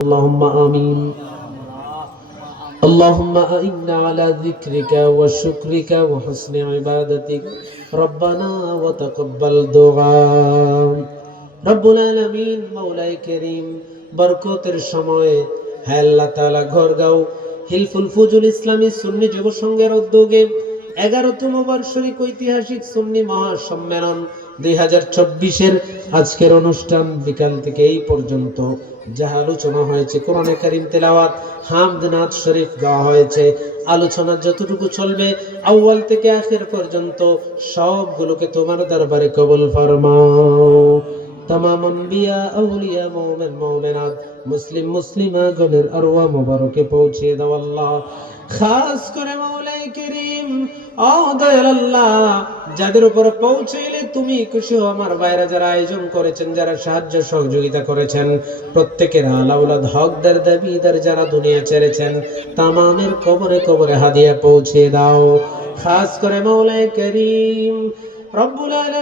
اللهم آمين اللهم أئنا على ذكرك وشكرك وحسن عبادتك ربنا وتقبل دعاء رب العالمين مولاي كريم বরকতের সময়ে হ্যাঁ আল্লাহ তাআলা ঘরগাঁও হিলফুল ফুজুল ইসলামী সুন্নি যুব সংঘের উদ্যোগে এগারোতম বার্ষিক ঐতিহাসিক সুন্নি মহাসম্মেলন দুই হাজার চব্বিশের আজকের অনুষ্ঠান বিকাল থেকে এই পর্যন্ত। যাহা আলোচনা হয়েছে, কোরআনে কারিম তেলাওয়াত হামদ নাথ শরীফ গাওয়া হয়েছে। আলোচনা যতটুকু চলবে, আউয়াল থেকে আখের পর্যন্ত সবগুলোকে তোমার দরবারে কবুল ফরমাও। তামাম আম্বিয়া আউলিয়া, মুমিন, মুমিনাত, মুসলিম মুসলিমা গণের আরওয়া মুবারকে পৌঁছে দাও আল্লাহ। খাস করে মাওলাই করিম। যাদের উপর পৌঁছাইলে তুমি খুশি হো আমার বাইরে যারা আয়োজন করেছেন, যারা সাহায্য সহযোগিতা করেছেন, প্রত্যেকের আলাউলাদ হকদার দাবিদার যারা দুনিয়া ছেড়েছেন, তামামের কবরে কবরে হাদিয়া পৌঁছে দাও। খাস করে মৌলায় করিম রব্বুল আল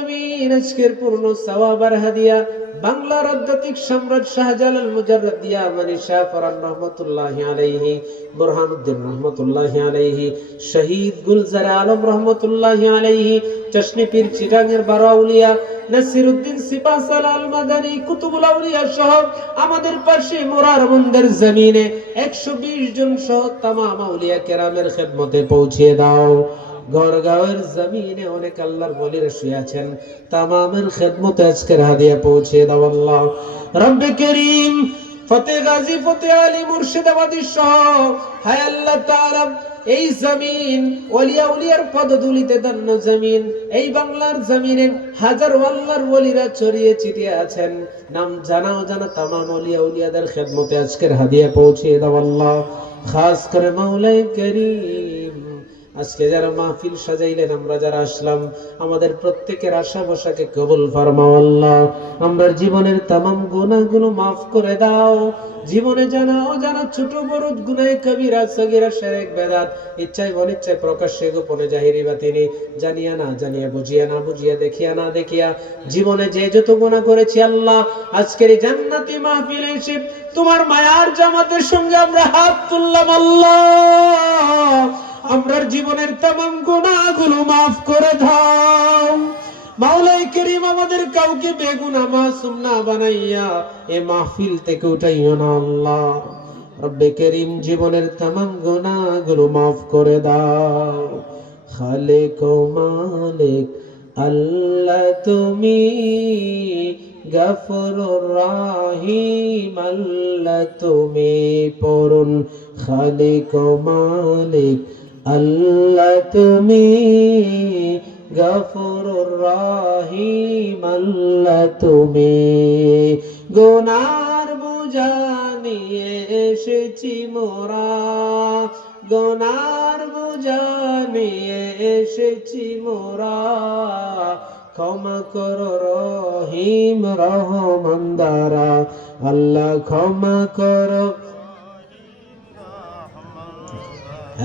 কুতুবুল আউলিয়া আমাদের পাশে মোরার মন্দির জমিনে 120 জন সহ তামাম আউলিয়া কেরামের খেদমতে পৌঁছিয়ে দাও। গড়গাঁওয়ের জমিনে অনেক আল্লাহর বলিরা শুয়ে আছেন। তামামের আজকের হাদিয়া পৌঁছে দাও আল্লাহ। রব্বে করিম গাজী আলী মুর্শিদাবাদী সহ, হায় আল্লাহ এই জমিন ওলিয়া উলিয়ার জমিন, এই বাংলার জমিনে হাজার আল্লাহর ওলিরা ছড়িয়ে ছিটিয়ে আছেন। নাম জানাও জানা তামাম ওলিয়া উলিয়াদের খেদমতে আজকের হাদিয়া পৌঁছে দাও আল্লাহ। খাস করে মাওলাই করিম। আজকে যারা মাহফিল সাজাইলেন, আমরা যারা আসলাম, আমাদের প্রত্যেকের আশা বসাকে কবুল ফরমাও আল্লাহ। আমরা জীবনের তামাম গুনাহগুলো মাফ করে দাও। জীবনে জানা অজানা ছোট বড় গুনাহ কবিরা, সগীরা শিরক বেদাত, ইচ্ছায় অনিচ্ছায় প্রকাশ্যে গোপনে জাহিরি বাতিনি জানিয়া না জানিয়া, বুঝিয়া না বুঝিয়া, দেখিয়া না দেখিয়া জীবনে যে যত গুনাহ করেছি আল্লাহ, আজকের জান্নাতি মাহফিলে তোমার মায়ার জামাতের সঙ্গে আমরা হাত তুললাম আল্লাহ। আমরার জীবনের তামাম গুনাহগুলো মাফ করে দাও। মাওলাই করিম আমাদের কাউকে বেগুনা মাসুম না বানাইয়া এ মাহফিল থেকে উঠাইও না আল্লাহ। রব্বে করিম জীবনের তামাম গুনাহগুলো মাফ করে দাও। খালেক মালিক, আল্লাহ তুমি গফর রাহিম, আল্লাহ তুমি পড়ুন খালিক ও মালিক আল্লাহ তুমি গফর রাহিম, আল্লাহ তুমি গোনার বোঝা নিয়ে এসেছি মোরা। গোনার বোঝা নিয়ে এসেছি মোরা। ক্ষমা কর রহিম, রহমান দ্বারা। আল্লাহ ক্ষমা কর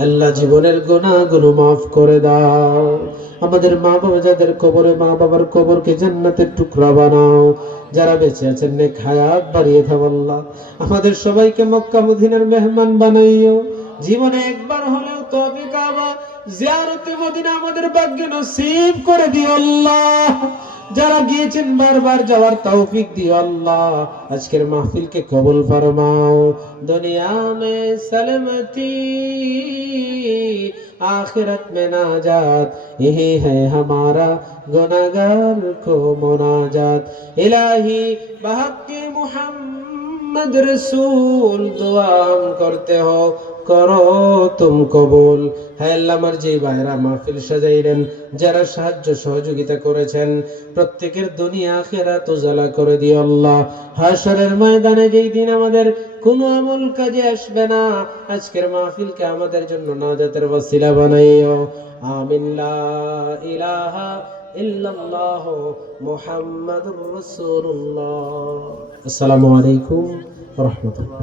আল্লাহ জীবনের গুনাহগুলো মাফ করে দাও। আমাদের মা বাবা যাদের কবরে, মা বাবার কবরকে জান্নাতের টুকরা বানাও, যারা বেঁচে আছেন নেক হায়াত বাড়িয়ে আল্লাহ। আমাদের সবাইকে মক্কা মদিনার মেহমান বানাইও। জীবনে একবার হলেও তবে কাবা, জিয়ারতে মদিনা আমাদের ভাগ্য নসিব করে দিও আল্লাহ। যারা গিয়েছেন বারবার যাওয়ার তৌফিক দিও আল্লাহ আজকের মাহফিলকে কবুল ফরমাও দুনিয়া মে সলমতি आखिरत में नाजात यही है हमारा गुनागार को मुनाजात इलाही बहक मोहम्मद रसूल दुआ हम करते हो করো তুম কবুল। হ্যাঁ আমার যে ভাইরা মাহফিল সাজাইলেন, যারা সাহায্য সহযোগিতা করেছেন, প্রত্যেকের দুনিয়া আখেরাত উজালা করে দিও আল্লাহ। হাসরের ময়দানে যেই দিন আমাদের কোনো আমল কাজে আসবে না, আজকের মাহফিলকে আমাদের জন্য নাজাতের ওসিলা বানাইও। আমিন, লা ইলাহা ইল্লাল্লাহ মুহাম্মাদুর রাসূলুল্লাহ। আসসালামু আলাইকুম ওয়া রাহমাতুল্লাহ।